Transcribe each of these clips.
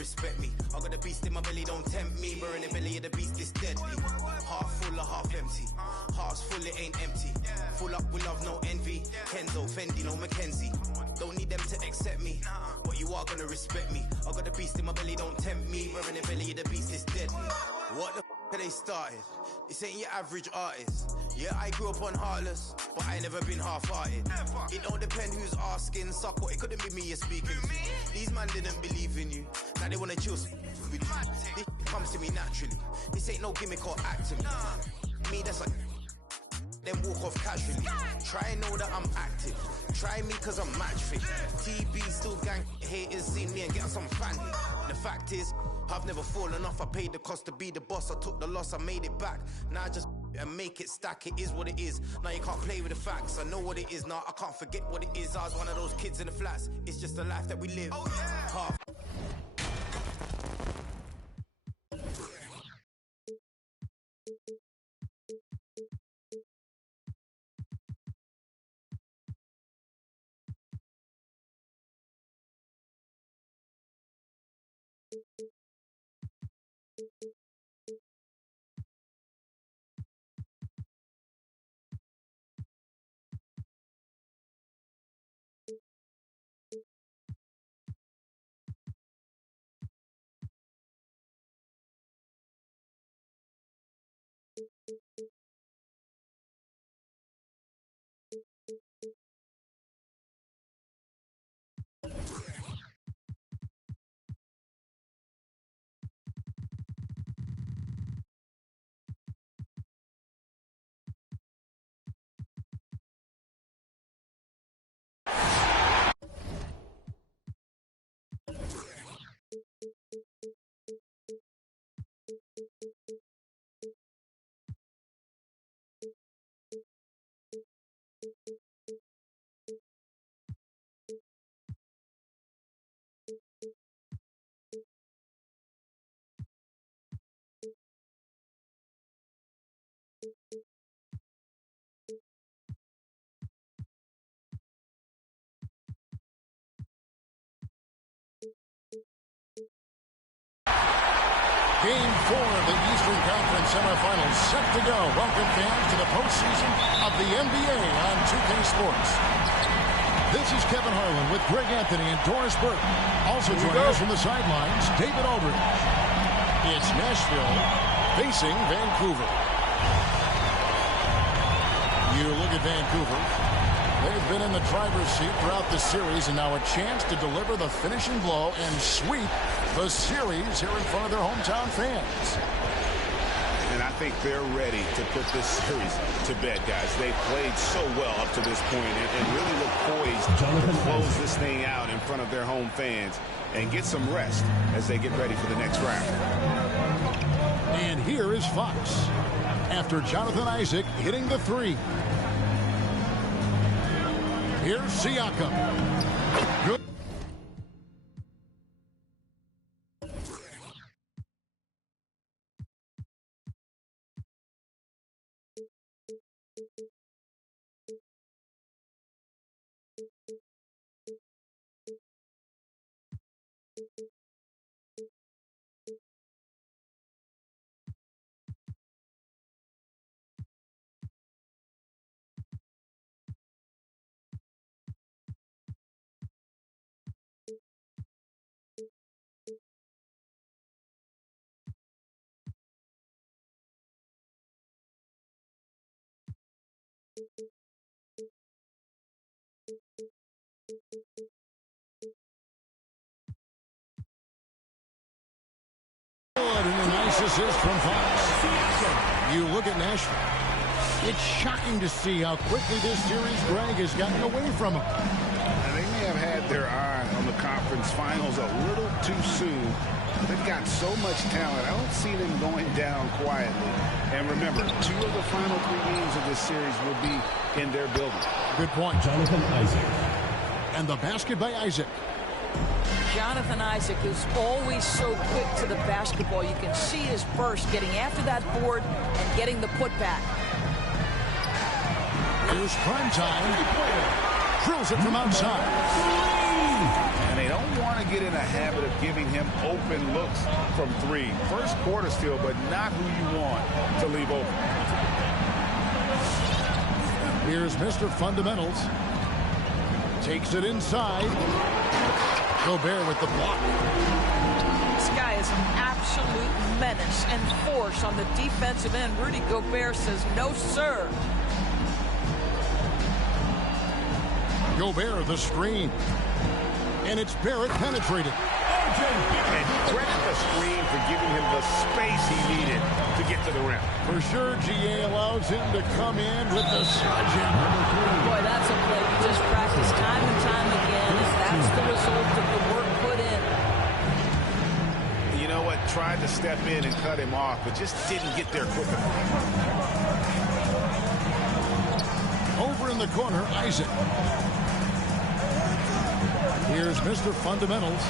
Respect me. I got the beast in my belly, don't tempt me. We're in the belly of the beast, it's deadly. Heart full or half empty. Heart's full, it ain't empty. Full up with love, no envy. Kenzo, Fendi, no Mackenzie. Don't need them to accept me, but you are gonna respect me. I got the beast in my belly, don't tempt me. We're in the belly of the beast, it's deadly. What the f*** they started? This ain't your average artist. Yeah, I grew up on Heartless, but I never been half-hearted. It don't depend who's asking, suck what, it couldn't be me you're speaking to. These man didn't believe in you, now they wanna chill with you. This comes to me naturally. This ain't no gimmick or act to me. Me, that's like then walk off casually. Try and know that I'm active. Try me cause I'm match fit. TB still gang haters see me and get some family. The fact is, I've never fallen off. I paid the cost to be the boss. I took the loss, I made it back. Now I just and make it stack. It is what it is. Now you can't play with the facts. I know what it is now. I can't forget what it is. I was one of those kids in the flats. It's just the life that we live. Half. Game 4 of the Eastern Conference semifinals set to go. Welcome fans to the postseason of the NBA on 2K Sports. This is Kevin Harlan with Greg Anthony and Doris Burke. Also joining us from the sidelines, David Aldridge. It's Nashville facing Vancouver. You look at Vancouver. They've been in the driver's seat throughout the series, and now a chance to deliver the finishing blow and sweep the series here in front of their hometown fans. And I think they're ready to put this series to bed, guys. They've played so well up to this point and really look poised to close this thing out in front of their home fans and get some rest as they get ready for the next round. And here is Fox after Jonathan Isaac hitting the three. Here's Siakam. Good. And a nice assist from Fox. You look at Nashville. It's shocking to see how quickly this series, Greg, has gotten away from them. And they may have had their eye on the conference finals a little too soon. They've got so much talent. I don't see them going down quietly. And remember, 2 of the final 3 games of this series will be in their building. Good point. Jonathan Isaac. And the basket by Isaac. Jonathan Isaac is always so quick to the basketball. You can see his burst getting after that board and getting the putback. Here's prime time. Drills it from outside. And they don't want to get in a habit of giving him open looks from three. First quarter still, but not who you want to leave open. Here's Mr. Fundamentals. Takes it inside. Gobert with the block. This guy is an absolute menace and force on the defensive end. Rudy Gobert says, no, sir. Gobert, the screen. And it's Barrett penetrated. And credit the screen for giving him the space he needed to get to the rim. For sure, GA allows him to come in with the smudge in. Boy, that's a play you just practice time and time again, and that's the result of the work put in. You know what? Tried to step in and cut him off, but just didn't get there quick enough. Over in the corner, Isaac. Here's Mr. Fundamentals.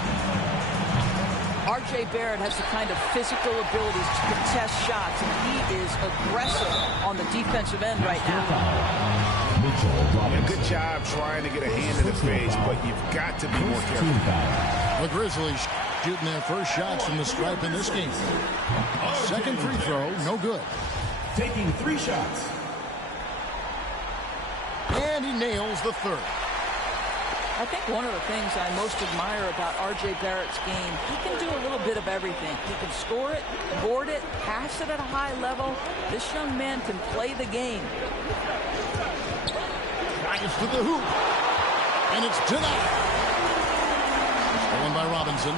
R.J. Barrett has the kind of physical abilities to contest shots, and he is aggressive on the defensive end right now. Yeah, good job trying to get a hand in the face, but you've got to be more careful. The Grizzlies shooting their first shots from the stripe in this game. Second free throw, no good. Taking 3 shots. And he nails the third. I think one of the things I most admire about R.J. Barrett's game, he can do a little bit of everything. He can score it, board it, pass it at a high level. This young man can play the game. Drives to the hoop. And it's denied. Stolen by Robinson.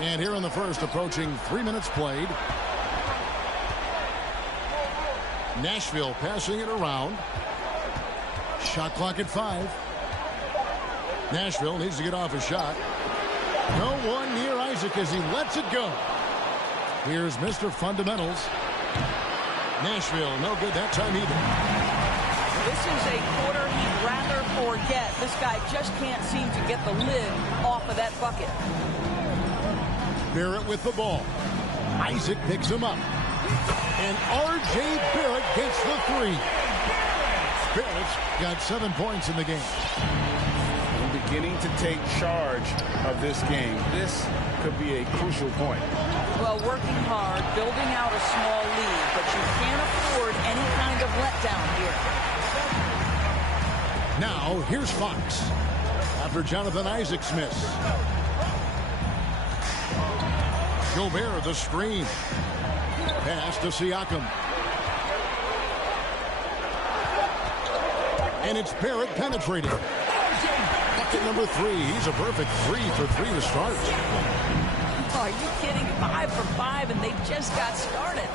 And here in the first, approaching 3 minutes played. Nashville passing it around. Shot clock at 5. Nashville needs to get off a shot. No one near Isaac as he lets it go. Here's Mr. Fundamentals. Nashville, no good that time either. This is a quarter he'd rather forget. This guy just can't seem to get the lid off of that bucket. Barrett with the ball. Isaac picks him up. And R.J. Barrett gets the 3. Barrett's got 7 points in the game. Beginning to take charge of this game. This could be a crucial point. Well, working hard, building out a small lead, but you can't afford any kind of letdown here. Now, here's Fox. After Jonathan Isaac's miss. Gobert, the screen. Pass to Siakam. And it's Barrett penetrating. Bucket number 3. He's a perfect 3 for 3 to start. Oh, are you kidding? 5 for 5, and they just got started.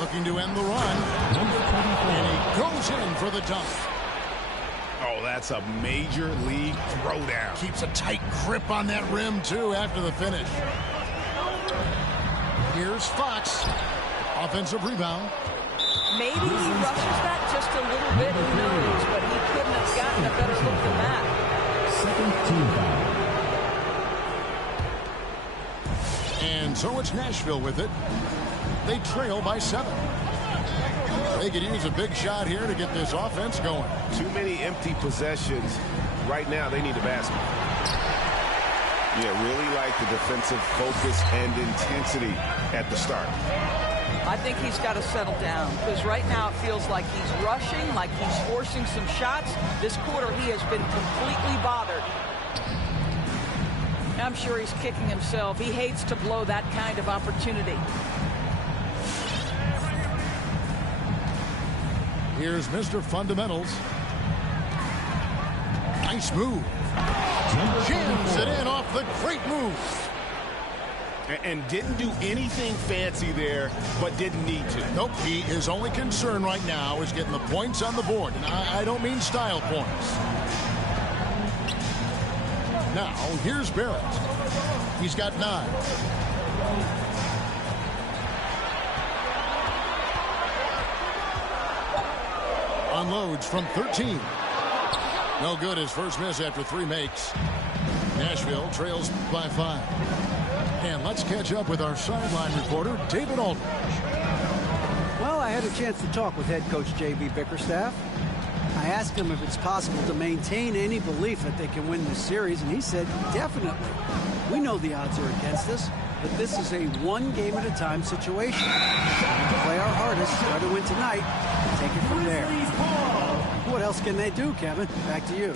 Looking to end the run. And he goes in for the dunk. Oh, that's a major league throwdown. Keeps a tight grip on that rim, too, after the finish. Here's Fox. Offensive rebound. Maybe he rushes that just a little bit, who knows, but he couldn't have gotten a better look than that. Second team foul. And so it's Nashville with it. They trail by 7. They could use a big shot here to get this offense going. Too many empty possessions. Right now, they need a basket. Yeah, really like the defensive focus and intensity at the start. I think he's got to settle down, because right now it feels like he's rushing, like he's forcing some shots. This quarter, he has been completely bothered. I'm sure he's kicking himself. He hates to blow that kind of opportunity. Here's Mr. Fundamentals. Nice move. Jams it in off the great move. And didn't do anything fancy there, but didn't need to. Nope, his only concern right now is getting the points on the board. And I don't mean style points. Now, here's Barrett. He's got 9. Unloads from 13. No good. His first miss after 3 makes. Nashville trails by 5. And let's catch up with our sideline reporter, David Aldridge. Well, I had a chance to talk with head coach J.B. Bickerstaff. I asked him if it's possible to maintain any belief that they can win this series, and he said, definitely. We know the odds are against us, but this is a one-game-at-a-time situation. We'll play our hardest, try to win tonight, and take it from there. What else can they do, Kevin? Back to you.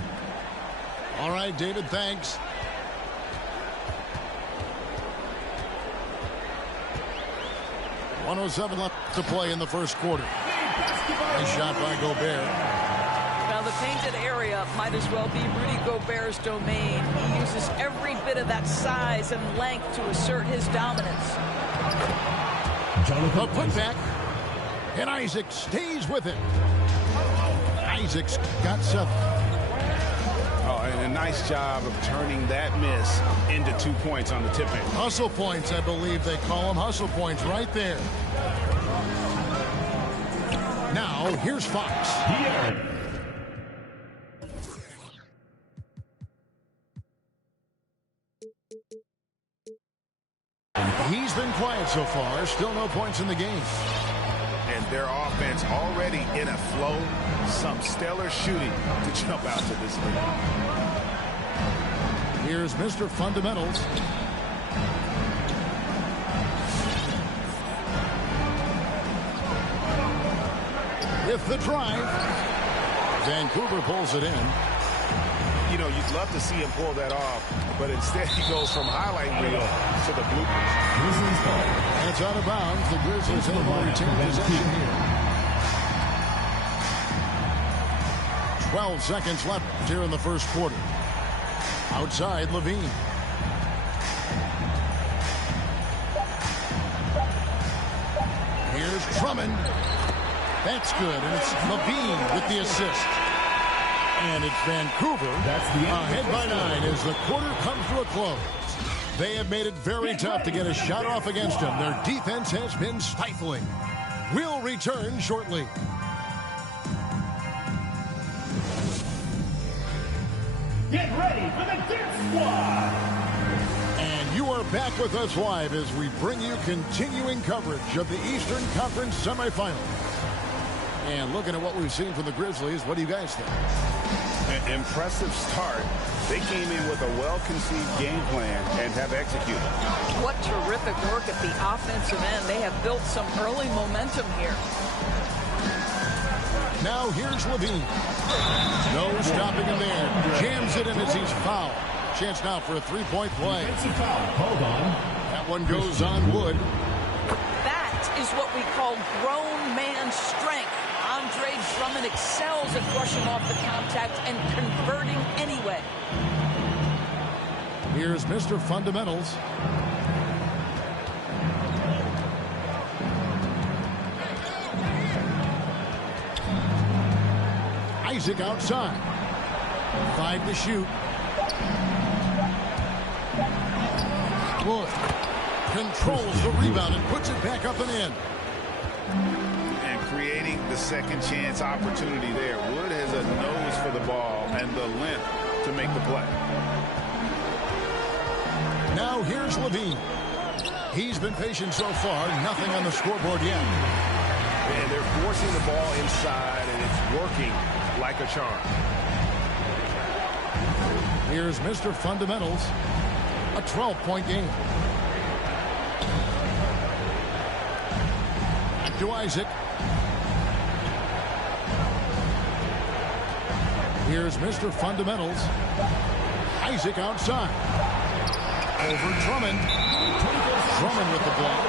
All right, David, thanks. .107 left to play in the first quarter. Nice shot by Gobert. Now the painted area might as well be Rudy Gobert's domain. He uses every bit of that size and length to assert his dominance. A putback, and Isaac stays with it. Isaac's got 7. Oh, and a nice job of turning that miss into 2 points on the tip-in. Hustle points, I believe they call them. Hustle points right there. Now, here's Fox. He's been quiet so far. Still no points in the game. And their offense already in a flow. Some stellar shooting to jump out to this lead. Here's Mr. Fundamentals. With the drive. Vancouver pulls it in. You know, you'd love to see him pull that off, but instead he goes from highlight reel to the bloopers. And it's out of bounds. The Grizzlies have a retain possession here. 12 seconds left here in the first quarter. Outside, Levine. Here's Drummond. That's good, and it's Levine with the assist. And it's Vancouver ahead by 9 as the quarter comes to a close. They have made it very tough to get a shot off against them. Their defense has been stifling. We'll return shortly. Get ready for the Dip Squad! And you are back with us live as we bring you continuing coverage of the Eastern Conference semifinals. And looking at what we've seen from the Grizzlies, what do you guys think? An impressive start. They came in with a well-conceived game plan and have executed. What terrific work at the offensive end. They have built some early momentum here. Now here's Levine. No stopping him there. Jams it in as he's fouled. Chance now for a three-point play. Hold on. That one goes on Wood. That is what we call grown man strength. Andre Drummond excels at brushing off the contact and converting anyway. Here's Mr. Fundamentals. Isaac outside. 5 to shoot. Wood controls the rebound and puts it back up and in. And creating the second chance opportunity there. Wood has a nose for the ball and the length to make the play. Now here's Levine. He's been patient so far. Nothing on the scoreboard yet. And they're forcing the ball inside, and it's working like a charm. Here's Mr. Fundamentals. A 12-point game. Back to Isaac. Here's Mr. Fundamentals. Isaac outside. Over Drummond. Drummond with the block.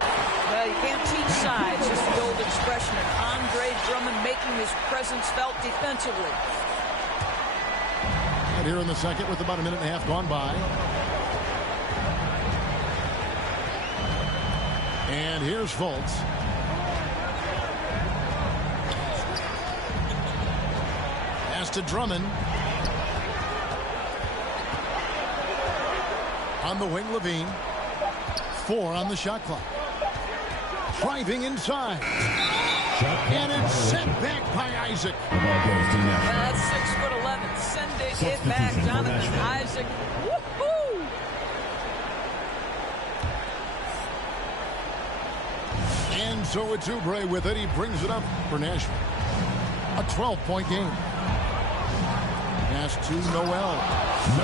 Well, you can't teach size, just the old expression. And Andre Drummond making his presence felt defensively. And here in the second with about a minute and a half gone by. And here's Fultz. Pass to Drummond. On the wing, Levine. 4 on the shot clock. Driving inside. And it's sent back by Isaac. That's 6'11". Send it back, Jonathan Isaac. Woohoo! And so it's Oubre with it. He brings it up for Nashville. A 12-point game. Pass to Noel.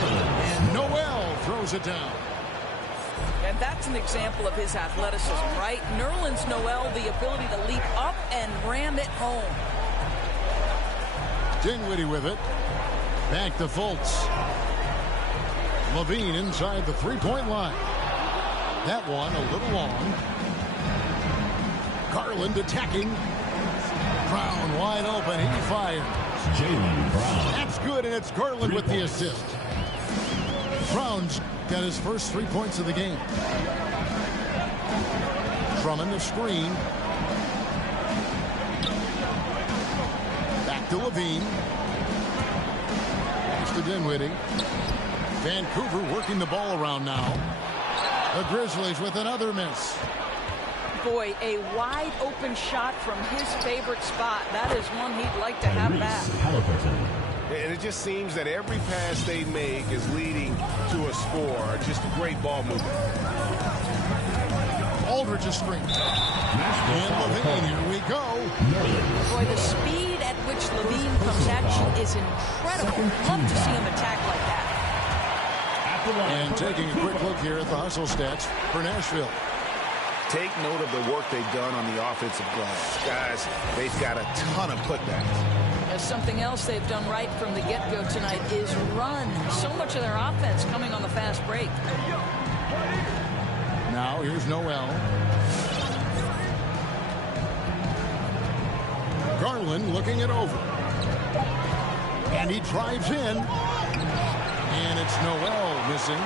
And Noel throws it down. And that's an example of his athleticism, right? Nerlens Noel, the ability to leap up and ram it home. Dinwiddie with it. Back to Fultz. Levine inside the three-point line. That one a little long. Garland attacking. Brown wide open. He fires. Jaylen Brown. That's good, and it's Garland with the assist. Brown's got his first 3 points of the game. Drummond the screen. Back to Levine. Pass to Dinwiddie. Vancouver working the ball around now. The Grizzlies with another miss. Boy, a wide open shot from his favorite spot. That is one he'd like to have back. And it just seems that every pass they make is leading to a score. Just great ball movement. Aldridge is screened. And Levine, here we go. Boy, the speed at which Levine comes at you is incredible. Love to see him attack like that. And taking a quick look here at the hustle stats for Nashville. Take note of the work they've done on the offensive glass. Guys, they've got a ton of putbacks. Something else they've done right from the get-go tonight is run. So much of their offense coming on the fast break. Now here's Noel. Garland looking it over. And he drives in. And it's Noel missing.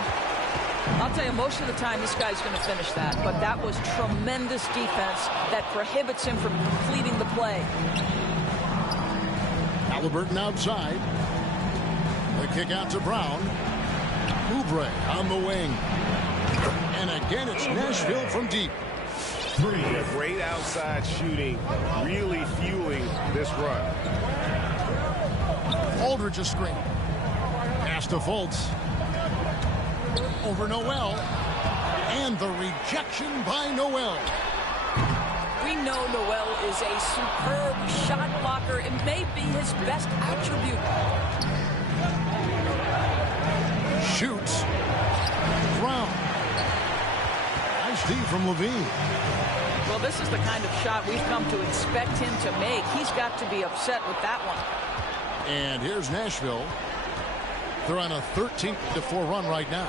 I'll tell you, most of the time this guy's going to finish that. But that was tremendous defense that prohibits him from completing the play. Halliburton outside. The kick out to Brown. Oubre on the wing. And again, it's Nashville from deep. Great outside shooting, really fueling this run. Aldridge a screen. Pass to Fultz. Over Noel. And the rejection by Noel. We know Noel is a superb shot blocker. It may be his best attribute. Shoots. Brown. Nice D from Levine. Well, this is the kind of shot we've come to expect him to make. He's got to be upset with that one. And here's Nashville. They're on a 13-4 run right now.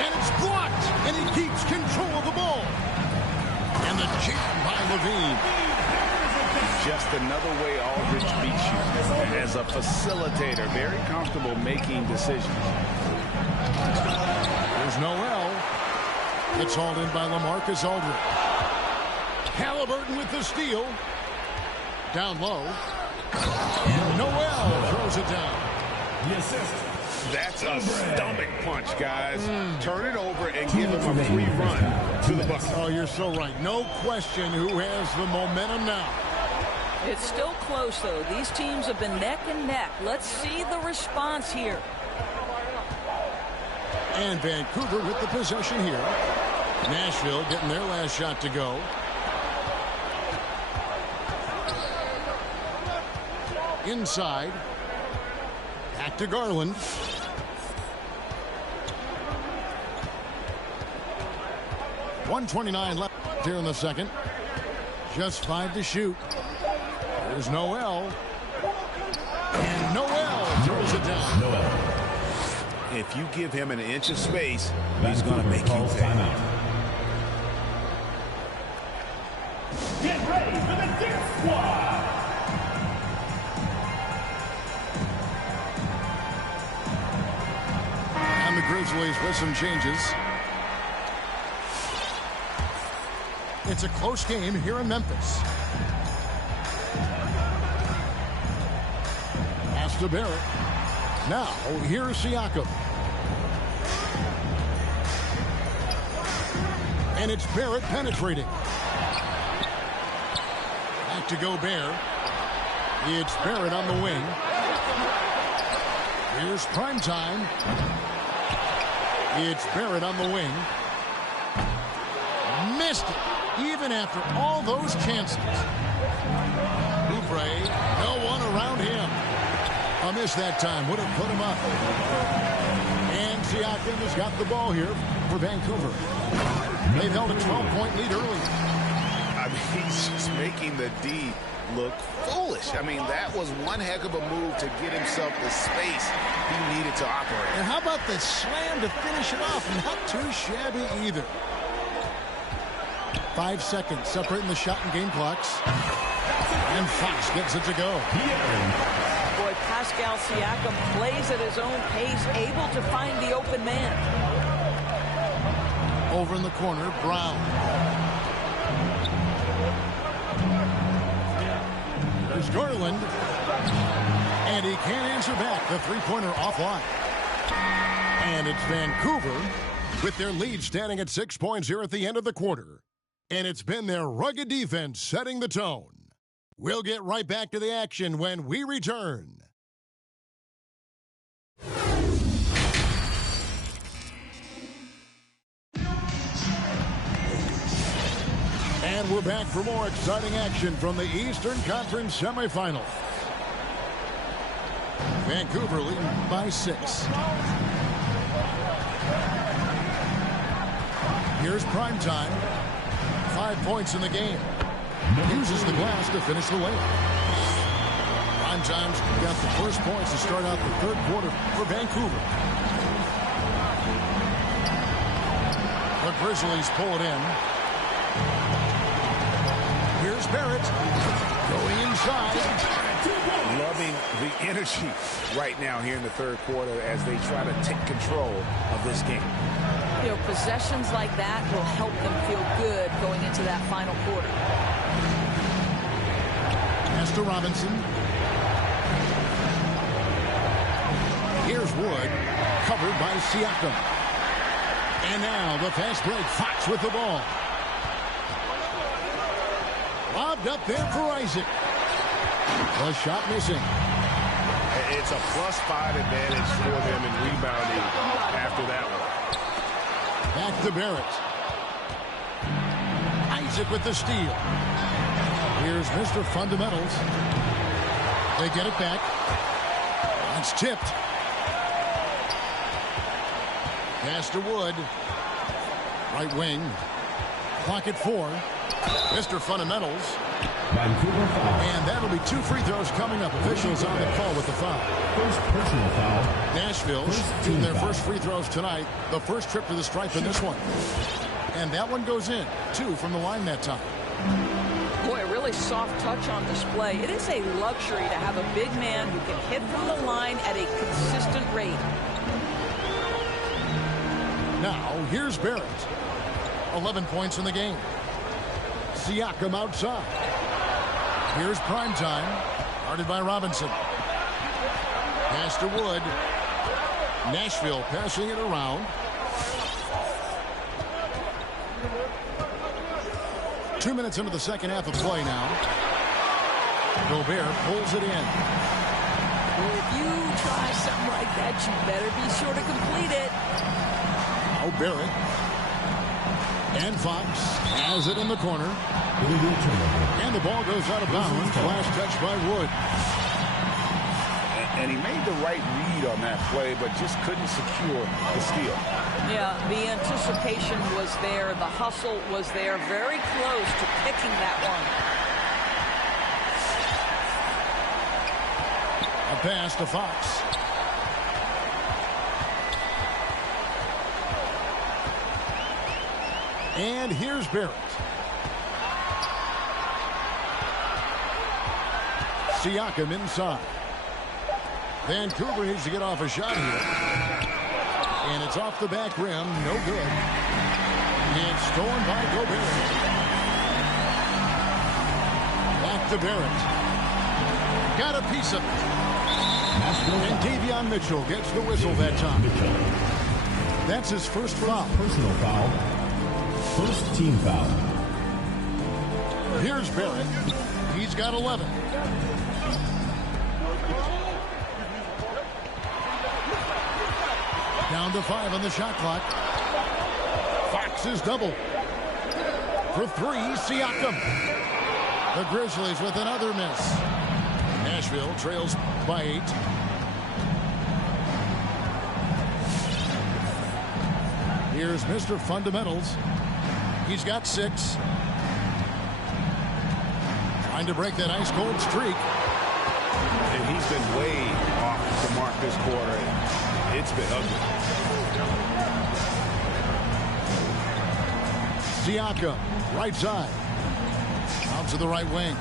And it's blocked. And he keeps control of the ball. And the jam by Levine. Just another way Aldridge beats you. As a facilitator, very comfortable making decisions. There's Noel. It's hauled in by LaMarcus Aldridge. Halliburton with the steal. Down low. And Noel throws it down. The assist. That's a stomach punch, guys. Turn it over and give him a free run to the bucket. Oh, you're so right. No question who has the momentum now. It's still close, though. These teams have been neck and neck. Let's see the response here. And Vancouver with the possession here. Nashville getting their last shot to go. Inside. Back to Garland. .129 left here in the second. Just 5 to shoot. There's Noel. And Noel throws it down. If you give him an inch of space, he's going to make you pay. Get ready for the Dirt Squad. And the Grizzlies with some changes. It's a close game here in Memphis. Pass to Barrett. Now, here's Siakam. And it's Barrett penetrating. Back to Gobert. It's Barrett on the wing. Here's Primetime. It's Barrett on the wing. Missed it. even after all those chances. Oubre, no one around him. A miss that time would have put him up. And Siakam has got the ball here for Vancouver. They've held a 12-point lead early. I mean, he's just making the D look foolish. I mean, that was one heck of a move to get himself the space he needed to operate. And how about the slam to finish it off? Not too shabby either. 5 seconds separating the shot and game clocks. And Fox gets it to go. Boy, Pascal Siakam plays at his own pace, able to find the open man. Over in the corner, Brown. There's Garland. And he can't answer back. The three-pointer offline. And it's Vancouver with their lead standing at 6 points here at the end of the quarter. And it's been their rugged defense setting the tone. We'll get right back to the action when we return. And we're back for more exciting action from the Eastern Conference semifinals. Vancouver leading by 6. Here's prime time. 5 points in the game. Uses the glass to finish the lane. Prime time's got the first points to start out the third quarter for Vancouver. The Grizzlies pull it in. Here's Barrett going inside. Loving the energy right now here in the third quarter as they try to take control of this game. You know, possessions like that will help them feel good going into that final quarter. Pass to Robinson. Here's Wood, covered by Siakam. And now the fast break. Fox with the ball. Lobbed up there for Isaac. The shot missing. It's a +5 advantage for them in rebounding after that one. Back to Barrett. Isaac with the steal. Here's Mr. Fundamentals. They get it back. That's tipped. Pass to Wood. Right wing. Clock at 4. Mr. Fundamentals. And that'll be 2 free throws coming up. Officials on the call with the foul. First personal foul. Nashville shooting their first free throws tonight. The first trip to the stripe in this one. And that one goes in. 2 from the line that time. Boy, a really soft touch on display. It is a luxury to have a big man who can hit from the line at a consistent rate. Now, here's Barrett. 11 points in the game. Siakam outside. Here's prime time. Guarded by Robinson. Pass to Wood. Nashville passing it around. 2 minutes into the second half of play now. Gobert pulls it in. Well, if you try something like that, you better be sure to complete it. Now Barrett. And Fox has it in the corner. And the ball goes out of bounds. Last touch by Wood. And he made the right read on that play, but just couldn't secure the steal. Yeah, the anticipation was there. The hustle was there. Very close to picking that one. A pass to Fox. And here's Barrett. Siakam inside. Vancouver needs to get off a shot here. And it's off the back rim. No good. It's stolen by Gobert. Back to Barrett. Got a piece of it. And Davion Mitchell gets the whistle that time. That's his first foul. Personal foul. First team foul. Here's Barrett. He's got 11. Down to 5 on the shot clock. Fox is double. For three, Siakam. The Grizzlies with another miss. Nashville trails by 8. Here's Mr. Fundamentals. He's got 6. Trying to break that ice-cold streak. And he's been way off the mark this quarter. It's been ugly. Siakam, right side. Out to the right wing.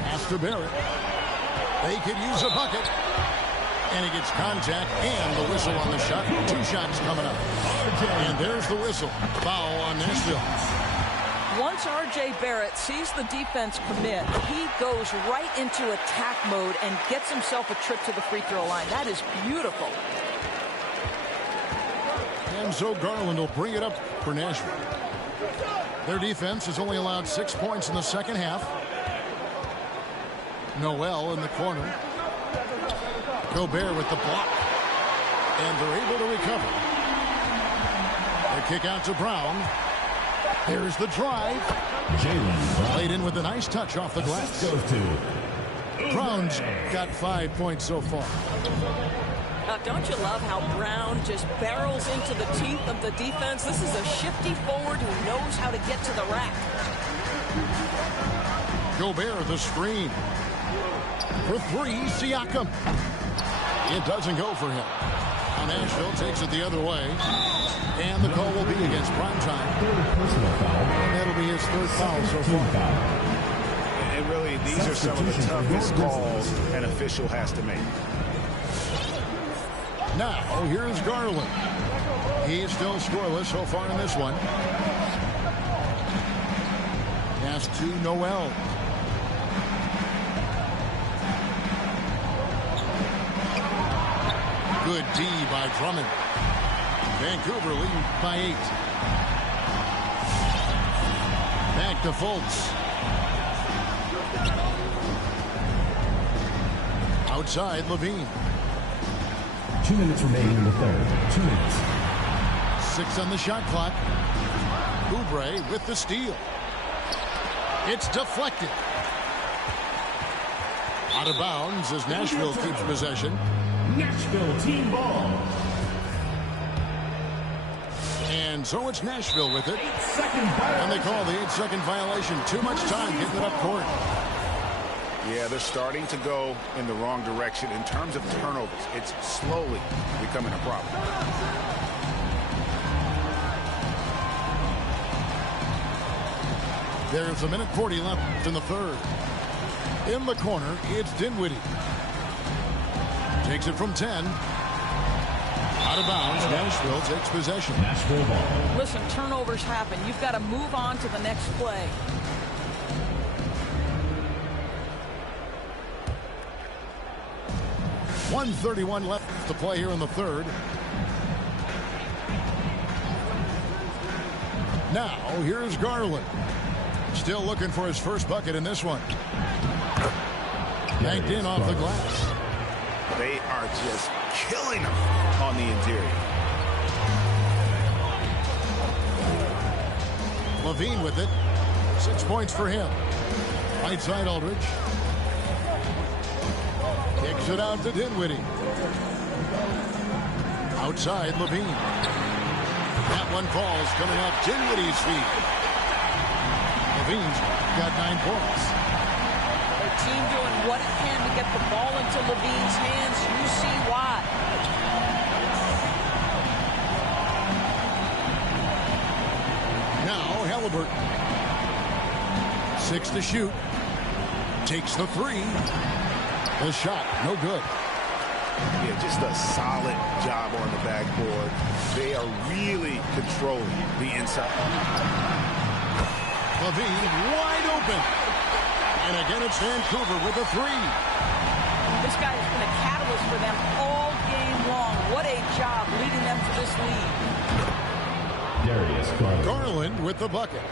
Pass to Barrett. They could use a bucket. And he gets contact and the whistle on the shot. 2 shots coming up. And there's the whistle. Foul on Nashville. Once R.J. Barrett sees the defense commit, he goes right into attack mode and gets himself a trip to the free throw line. That is beautiful. And so Garland will bring it up for Nashville. Their defense has only allowed 6 points in the second half. Noel in the corner. Gobert with the block. And they're able to recover. They kick out to Brown. Here's the drive. Played in with a nice touch off the glass. Brown's got 5 points so far. Now, don't you love how Brown just barrels into the teeth of the defense? This is a shifty forward who knows how to get to the rack. Gobert the screen. For three, Siakam. It doesn't go for him. Now Nashville takes it the other way. And the call will be against Primetime. And that'll be his 3rd foul so far. And really, these are some of the toughest calls an official has to make. Now, here's Garland. He's still scoreless so far in this one. Pass to Noel. Good D by Drummond. Vancouver leading by 8. Back to Fultz. Outside, Levine. 2 minutes remaining in the third. 2 minutes. 6 on the shot clock. Oubre with the steal. It's deflected. Out of bounds as Nashville keeps possession. Nashville team ball. And so it's Nashville with it. And they call the 8-second violation. Too much time getting it up court. Yeah, they're starting to go in the wrong direction in terms of turnovers. It's slowly becoming a problem. There's 1:40 left in the third. In the corner, it's Dinwiddie. Takes it from 10. Out of bounds, Nashville takes possession. Nashville ball. Listen, turnovers happen. You've got to move on to the next play. .131 left to play here in the third. Now, here's Garland. Still looking for his first bucket in this one. Banked in off the glass. They are just killing them on the interior. Levine with it. 6 points for him. Right side, Aldridge. Kicks it out to Dinwiddie. Outside, Levine. That one falls coming off Dinwiddie's feet. Levine's got 9 points. Their team doing what it can to get the ball into Levine's hands. You see why. Now Halliburton. 6 to shoot. Takes the 3. The shot, no good. Yeah, just a solid job on the backboard. They are really controlling the inside. Levine wide open. And again, it's Vancouver with a 3. This guy has been a catalyst for them all game long. What a job leading them to this lead. Darius Garland. Garland with the bucket.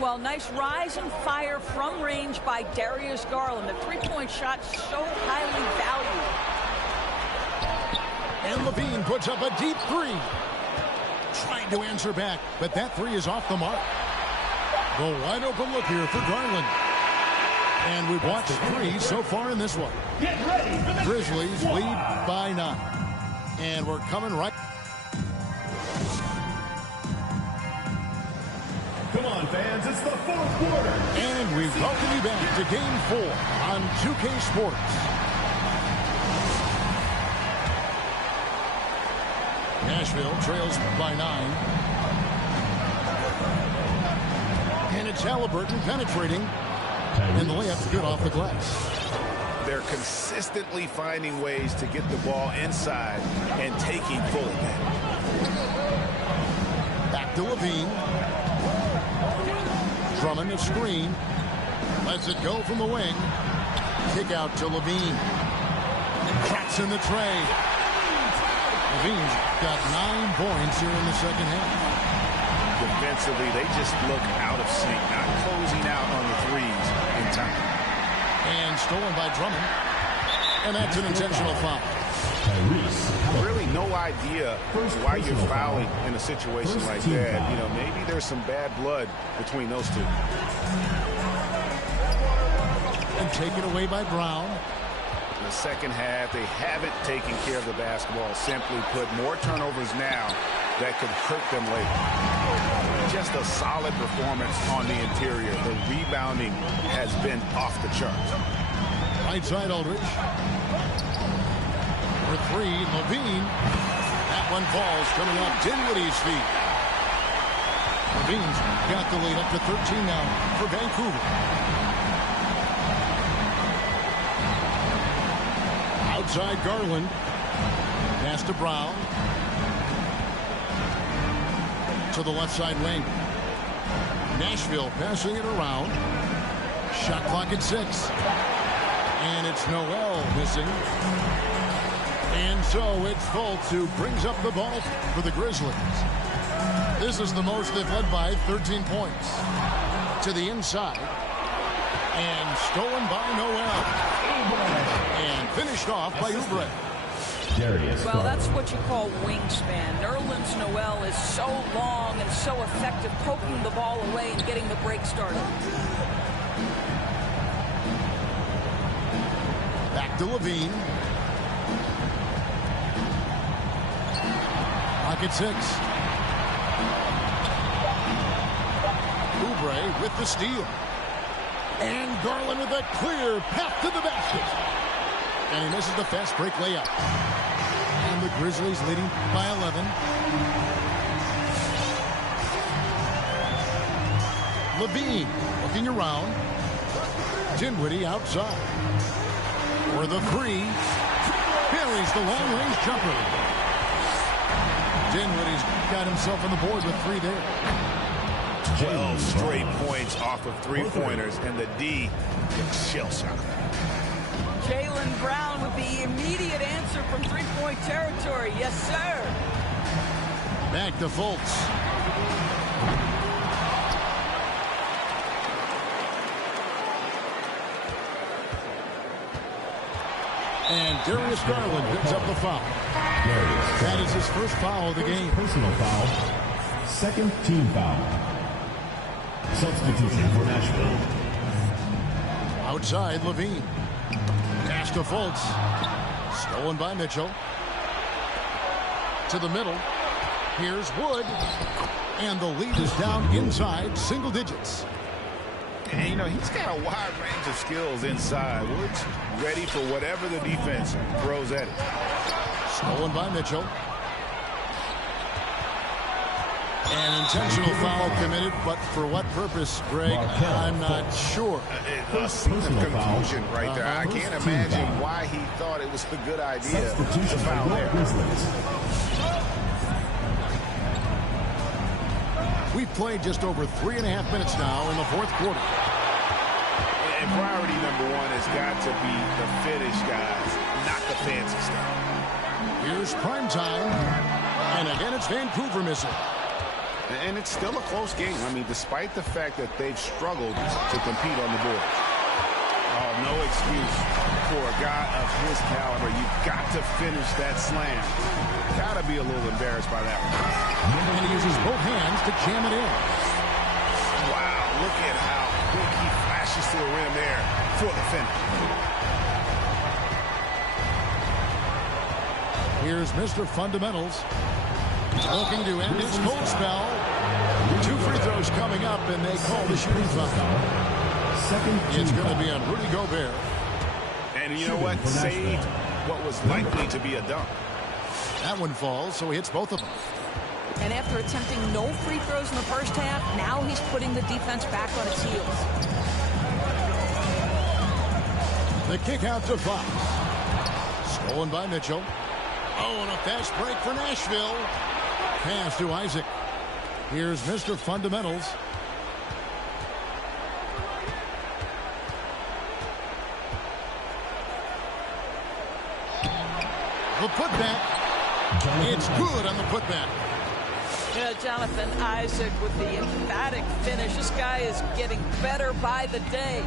Well, nice rise and fire from range by Darius Garland. The three-point shot so highly valued. And Levine puts up a deep 3. Trying to answer back, but that 3 is off the mark. The wide open look here for Garland. And we've watched 3 so far in this one. Get ready for the Grizzlies lead by 9. And we're coming right. Come on, fans, it's the 4th quarter. And we welcome you back to Game 4 on 2K Sports. Nashville trails by 9. And it's Halliburton penetrating. And the layup's good off the glass. They're consistently finding ways to get the ball inside and taking full advantage. Back to Levine. Drummond a screen. Lets it go from the wing. Kick out to Levine. Cracks in the tray. Levine's got 9 points here in the second half. Defensively, they just look out of sync, not closing out on the threes in time. And stolen by Drummond. And that's an intentional foul. Really no idea why you're fouling in a situation like that. You know, maybe there's some bad blood between those two. And taken away by Brown. In the second half, they haven't taken care of the basketball. Simply put, more turnovers now that could hurt them later. Just a solid performance on the interior. The rebounding has been off the charts. Right side Aldridge. For 3, Levine. That one falls coming off Dinwiddie's feet. Levine's got the lead up to 13 now for Vancouver. Outside Garland. Pass to Brown. To the left side wing. Nashville passing it around. Shot clock at 6. And it's Noel missing. And so it's Fultz who brings up the ball for the Grizzlies. This is the most they've led by 13 points. To the inside. And stolen by Noel. And finished off by Oubre. Well, that's what you call wingspan. Nerlens Noel is so long and so effective poking the ball away and getting the break started. Back to Levine. Pocket 6. Oubre with the steal. And Garland with a clear path to the basket. And he misses the fast break layup. And the Grizzlies leading by 11. Levine looking around. Dinwiddie outside. For the 3. Buries the long-range jumper. Dinwiddie's got himself on the board with 3 there. 12 straight points off of 3-pointers, and the D gets shell-shocked. Jaylen Brown with the immediate answer from 3-point territory. Yes, sir. Back to Fultz. And Darius Garland picks up the foul. That is his first foul of the game. Personal foul. Second team foul. Substitution for Nashville. Outside, Levine. Pass to Fultz. Stolen by Mitchell. To the middle. Here's Wood. And the lead is down inside single digits. And, you know, he's got a wide range of skills inside. Woods ready for whatever the defense throws at it. Stolen by Mitchell. An intentional foul committed, but for what purpose, Greg? I'm not sure. A scene of confusion right there. I can't imagine why he thought it was a good idea to foul there. We've played just over 3.5 minutes now in the 4th quarter. And priority number 1 has got to be the finish, guys, not the fancy stuff. Here's prime time. And again, it's Vancouver missing. And it's still a close game. I mean, despite the fact that they've struggled to compete on the board. Oh, no excuse for a guy of his caliber. You've got to finish that slam. Got to be a little embarrassed by that one. And he uses both hands to jam it in. Wow, look at how quick he flashes to the rim there for the finish. Here's Mr. Fundamentals. Looking to end his cold spell. 2 free throws coming up, and they call the shooting foul. It's going to be on Rudy Gobert. And you know what? Saved what was likely to be a dunk. That one falls, so he hits both of them. And after attempting no free throws in the first half, now he's putting the defense back on its heels. The kick out to Fox. Stolen by Mitchell. Oh, and a fast break for Nashville. Pass to Isaac. Here's Mr. Fundamentals. The putback. It's good on the putback. You know, Jonathan Isaac with the emphatic finish. This guy is getting better by the day.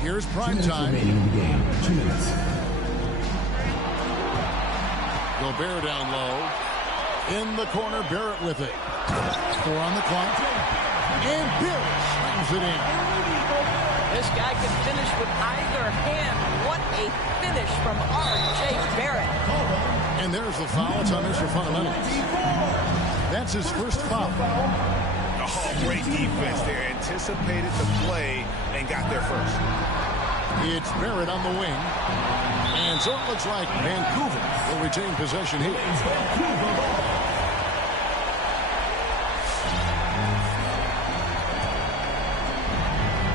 Here's prime time. Remaining in the game. 2 minutes. Gobert down low. In the corner, Barrett with it. 4 on the clock. And Barrett slams it in. This guy can finish with either hand. What a finish from R.J. Barrett. And there's the foul. It's on Mr. Fundamentals. That's his first foul. Oh, great defense there. Anticipated the play and got there first. It's Barrett on the wing. And so it looks like Vancouver will retain possession here.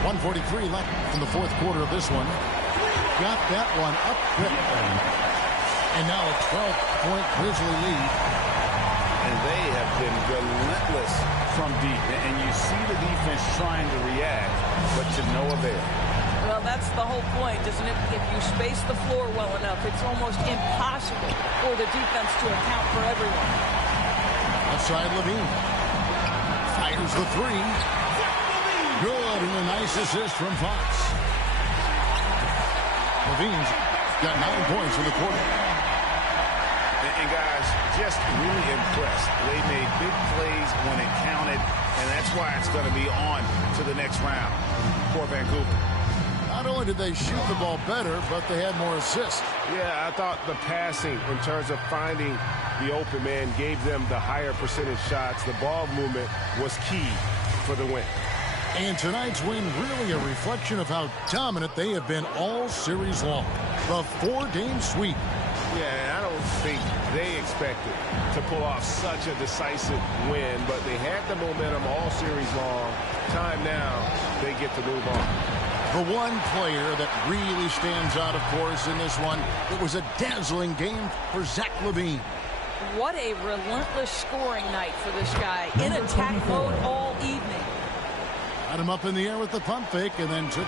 1:43 left in the fourth quarter of this one. Got that one up quick. And now a 12-point Grizzly lead. And they have been relentless from deep. And you see the defense trying to react, but to no avail. Well, that's the whole point, isn't it? If you space the floor well enough, it's almost impossible for the defense to account for everyone. Outside Levine. Fires the 3. Good, and a nice assist from Fox. Levine's got 9 points in the quarter. And guys, just really impressed. They made big plays when it counted, and that's why it's going to be on to the next round for Vancouver. Not only did they shoot the ball better, but they had more assists. Yeah, I thought the passing in terms of finding the open man gave them the higher percentage shots. The ball movement was key for the win. And tonight's win really a reflection of how dominant they have been all series long. The 4-game sweep. Yeah, I don't think they expected to pull off such a decisive win, but they had the momentum all series long. Time now, they get to move on. The one player that really stands out, of course, in this one, it was a dazzling game for Zach LaVine. What a relentless scoring night for this guy. In attack mode all evening. Got him up in the air with the pump fake and then took